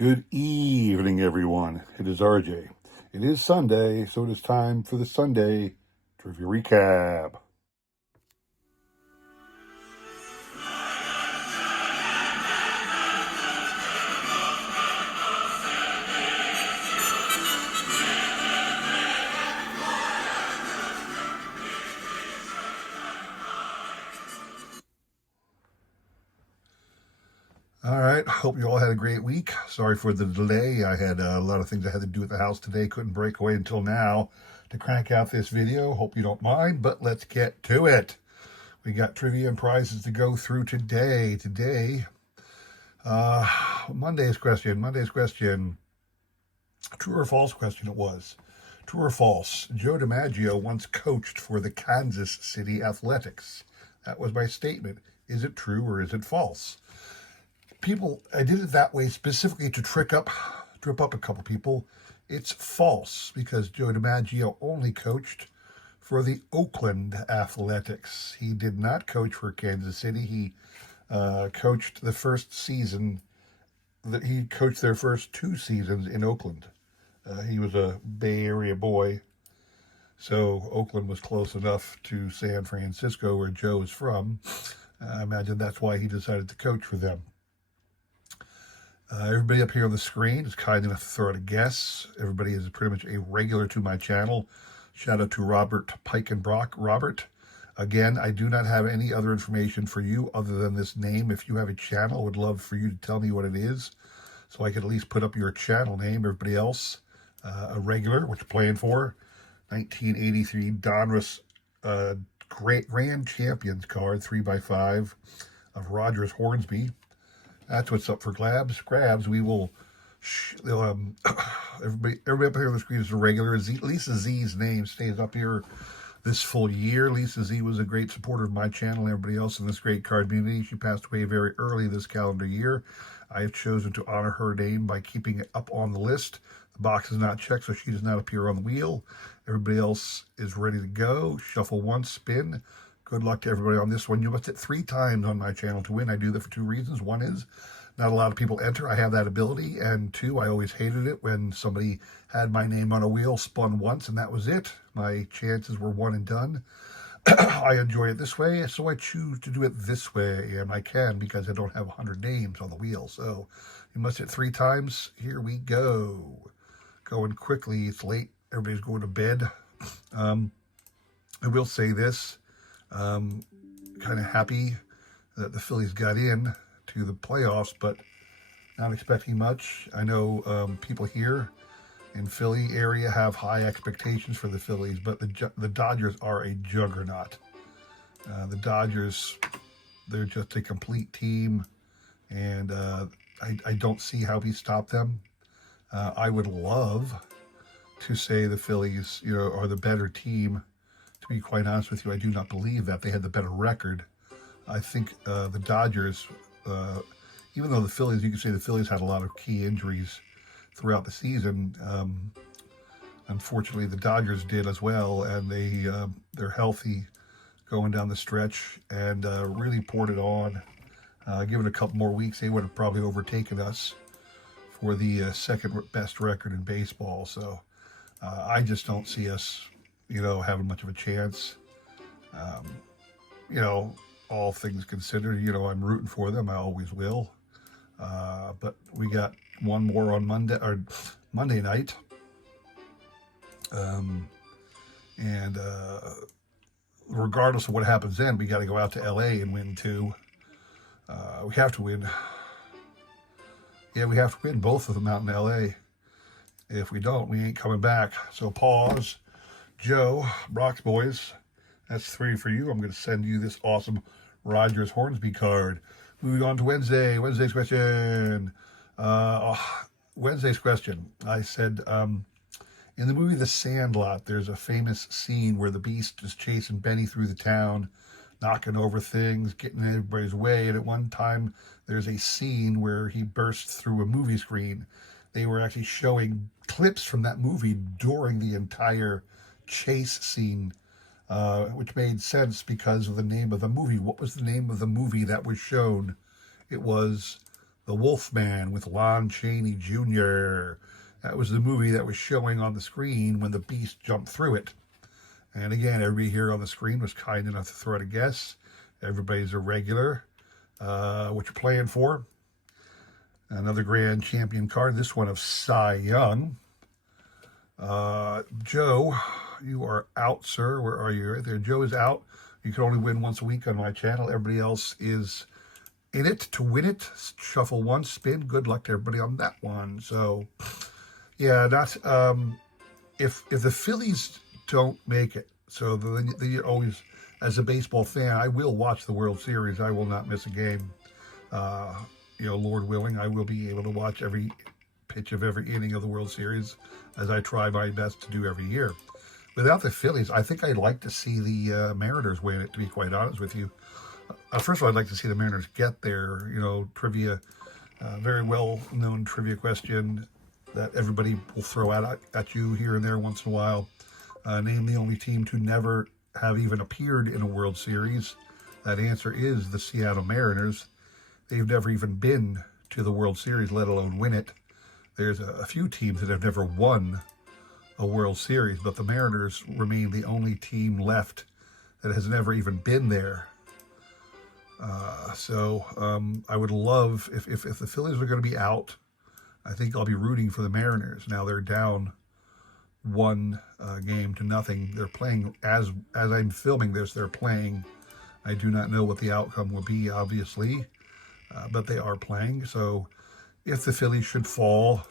Good evening, everyone. It is RJ. It is Sunday, so it is time for the Sunday Trivia Recap. All right, hope you all had a great week. Sorry for the delay. I had a lot of things I had to do at the house today. Couldn't break away until now to crank out this video. Hope you don't mind, but let's get to it. We got trivia and prizes to go through today. Monday's question. True or false question it was. True or false? Joe DiMaggio once coached for the Kansas City Athletics. That was my statement. Is it true or is it false? I did it that way specifically to trip up a couple people. It's false because Joe DiMaggio only coached for the Oakland Athletics. He did not coach for Kansas City. He coached the first season. He coached their first 2 seasons in Oakland. He was a Bay Area boy, so Oakland was close enough to San Francisco, where Joe is from. I imagine that's why he decided to coach for them. Everybody up here on the screen is kind enough to throw out a guess. Everybody is pretty much a regular to my channel. Shout out to Robert Pike-and-Brock. Robert, again, I do not have any other information for you other than this name. If you have a channel, I would love for you to tell me what it is so I could at least put up your channel name. Everybody else, a regular, what you're playing for. 1983 Donruss Grand Champions card, 3x5 of Rogers Hornsby. That's what's up for grabs. We will, everybody up here on the screen is a regular. Lisa Z's name stays up here this full year. Lisa Z was a great supporter of my channel and everybody else in this great card community. She passed away very early this calendar year. I have chosen to honor her name by keeping it up on the list. The box is not checked, so she does not appear on the wheel. Everybody else is ready to go. Shuffle once, spin. Good luck to everybody on this one. You must hit 3 times on my channel to win. I do that for 2 reasons. One is not a lot of people enter. I have that ability. And 2, I always hated it when somebody had my name on a wheel, spun once, and that was it. My chances were 1 and done. I enjoy it this way, so I choose to do it this way, and I can because I don't have 100 names on the wheel. So you must hit 3 times. Here we go. Going quickly. It's late. Everybody's going to bed. I will say this. Kind of happy that the Phillies got in to the playoffs, but not expecting much. I know people here in Philly area have high expectations for the Phillies, but the Dodgers are a juggernaut. The Dodgers, they're just a complete team, and I don't see how we stop them. I would love to say the Phillies, are the better team. To be quite honest with you, I do not believe that. They had the better record. I think the Dodgers, even though the Phillies, you can say the Phillies had a lot of key injuries throughout the season. Unfortunately, the Dodgers did as well, and they're healthy going down the stretch and really poured it on. Given a couple more weeks, they would have probably overtaken us for the second best record in baseball. So I just don't see us having much of a chance. All things considered, I'm rooting for them. I always will. But we got one more on Monday night. And regardless of what happens then, we got to go out to LA and win too. We have to win. Yeah, we have to win both of them out in LA. If we don't, we ain't coming back. So pause. Joe, Brock's boys, that's 3 for you. I'm going to send you this awesome Rogers Hornsby card. Moving on to Wednesday's question. Wednesday's question. I said, in the movie The Sandlot, there's a famous scene where the Beast is chasing Benny through the town, knocking over things, getting in everybody's way. And at one time, there's a scene where he bursts through a movie screen. They were actually showing clips from that movie during the entire chase scene, which made sense because of the name of the movie. What was the name of the movie that was shown? It was The Wolfman with Lon Chaney Jr. That was the movie that was showing on the screen when the beast jumped through it. And again, everybody here on the screen was kind enough to throw out a guess. Everybody's a regular. What you're playing for? Another grand champion card. This one of Cy Young. Joe, you are out, sir. Where are you? Right there. Joe is out. You can only win once a week on my channel. Everybody else is in it to win it. Shuffle one, spin. Good luck to everybody on that one. So, yeah, that's if the Phillies don't make it, so then you always, as a baseball fan, I will watch the World Series. I will not miss a game. Lord willing, I will be able to watch every pitch of every inning of the World Series, as I try my best to do every year. Without the Phillies, I think I'd like to see the Mariners win it, to be quite honest with you. First of all, I'd like to see the Mariners get their, trivia, very well-known trivia question that everybody will throw out at you here and there once in a while. Name the only team to never have even appeared in a World Series. That answer is the Seattle Mariners. They've never even been to the World Series, let alone win it. There's a few teams that have never won a World Series, but the Mariners remain the only team left that has never even been there. I would love, if the Phillies are going to be out, I think I'll be rooting for the Mariners. Now they're down 1-0. They're playing, as I'm filming this, they're playing. I do not know what the outcome will be, obviously, but they are playing. So if the Phillies should fall,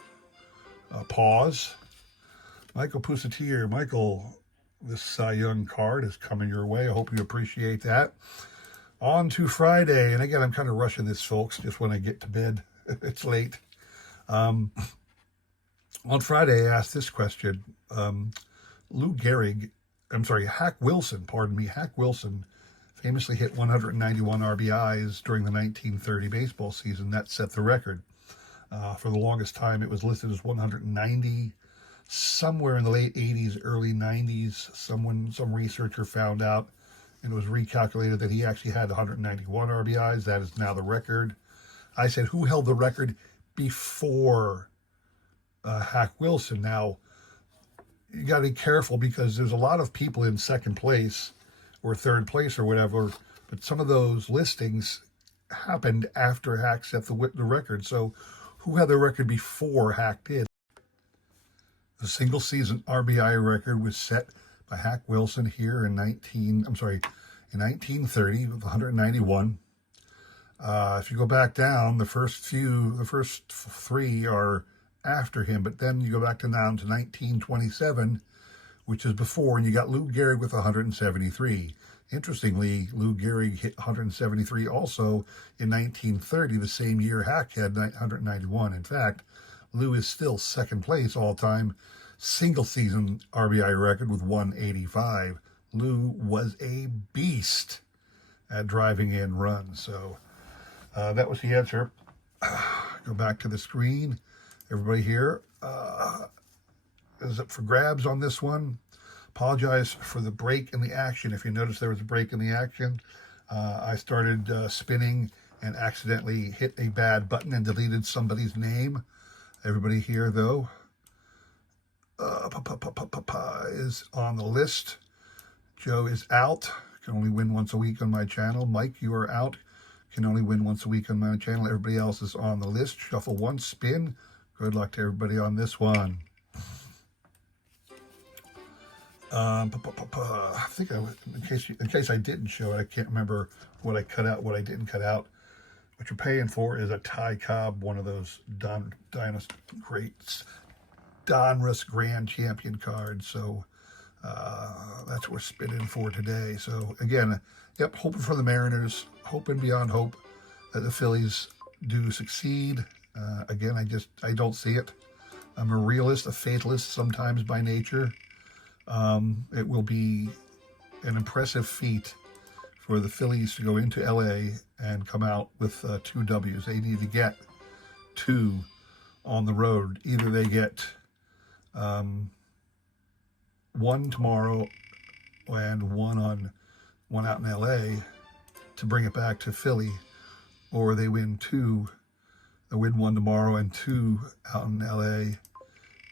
pause. Michael Pusatier. Michael, this Cy Young card is coming your way. I hope you appreciate that. On to Friday. And again, I'm kind of rushing this, folks, just when I get to bed. It's late. On Friday, I asked this question. Hack Wilson famously hit 191 RBIs during the 1930 baseball season. That set the record. For the longest time, it was listed as 190. Somewhere in the late 80s, early 90s, some researcher found out, and it was recalculated that he actually had 191 RBIs. That is now the record. I said, who held the record before Hack Wilson? Now, you got to be careful because there's a lot of people in second place or third place or whatever, but some of those listings happened after Hack set the record. So who had the record before Hack did? The single season RBI record was set by Hack Wilson here in 1930 with 191. If you go back down, the first three are after him, but then you go back down to 1927, which is before, and you got Lou Gehrig with 173. Interestingly, Lou Gehrig hit 173 also in 1930, the same year Hack had 191. In fact, Lou is still second place all-time single season RBI record with 185. Lou was a beast at driving in runs. So that was the answer. Go back to the screen. Everybody here is up for grabs on this one. Apologize for the break in the action. If you notice there was a break in the action, I started spinning and accidentally hit a bad button and deleted somebody's name. Everybody here, though, is on the list. Joe is out. Can only win once a week on my channel. Mike, you are out. Can only win once a week on my channel. Everybody else is on the list. Shuffle one, spin. Good luck to everybody on this one. I think in case I didn't show it, I can't remember what I cut out, what I didn't cut out. What you're paying for is a Ty Cobb, one of those Donruss Grand Champion cards. So that's what we're spinning for today. So again, yep, hoping for the Mariners, hoping beyond hope that the Phillies do succeed. Again, I don't see it. I'm a realist, a fatalist sometimes by nature. It will be an impressive feat for the Phillies to go into LA and come out with 2 W's. They need to get 2 on the road. Either they get 1 tomorrow and one out in LA to bring it back to Philly, or they win 2 the win one tomorrow and 2 out in LA,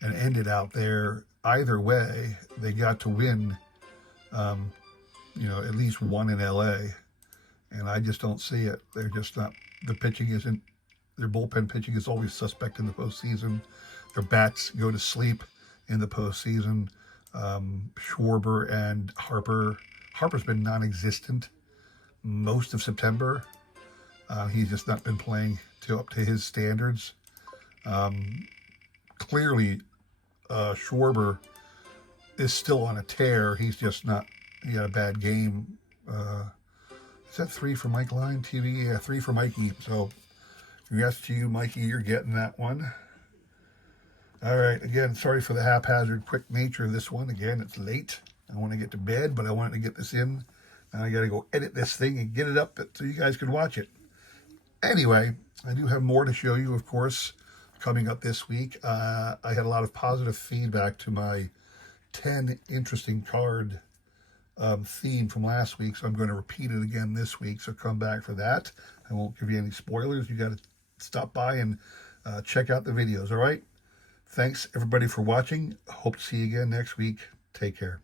and end it out there. Either way, they got to win, at least one in LA. And I just don't see it. They're just not, the pitching isn't, their bullpen pitching is always suspect in the postseason. Their bats go to sleep in the postseason. Schwarber and Harper. Harper's been non-existent most of September. He's just not been playing up to his standards. Clearly, Schwarber is still on a tear. He's just not, he had a bad game. Is that 3 for Mike Line TV? Yeah, 3 for Mikey. So, congrats to you, Mikey. You're getting that one. All right. Again, sorry for the haphazard, quick nature of this one. Again, it's late. I want to get to bed, but I wanted to get this in. And I got to go edit this thing and get it up so you guys can watch it. Anyway, I do have more to show you, of course, coming up this week. I had a lot of positive feedback to my 10 interesting card theme from last week, so I'm going to repeat it again this week, so come back for that. I won't give you any spoilers. You got to stop by and check out the videos, all right? Thanks, everybody, for watching. Hope to see you again next week. Take care.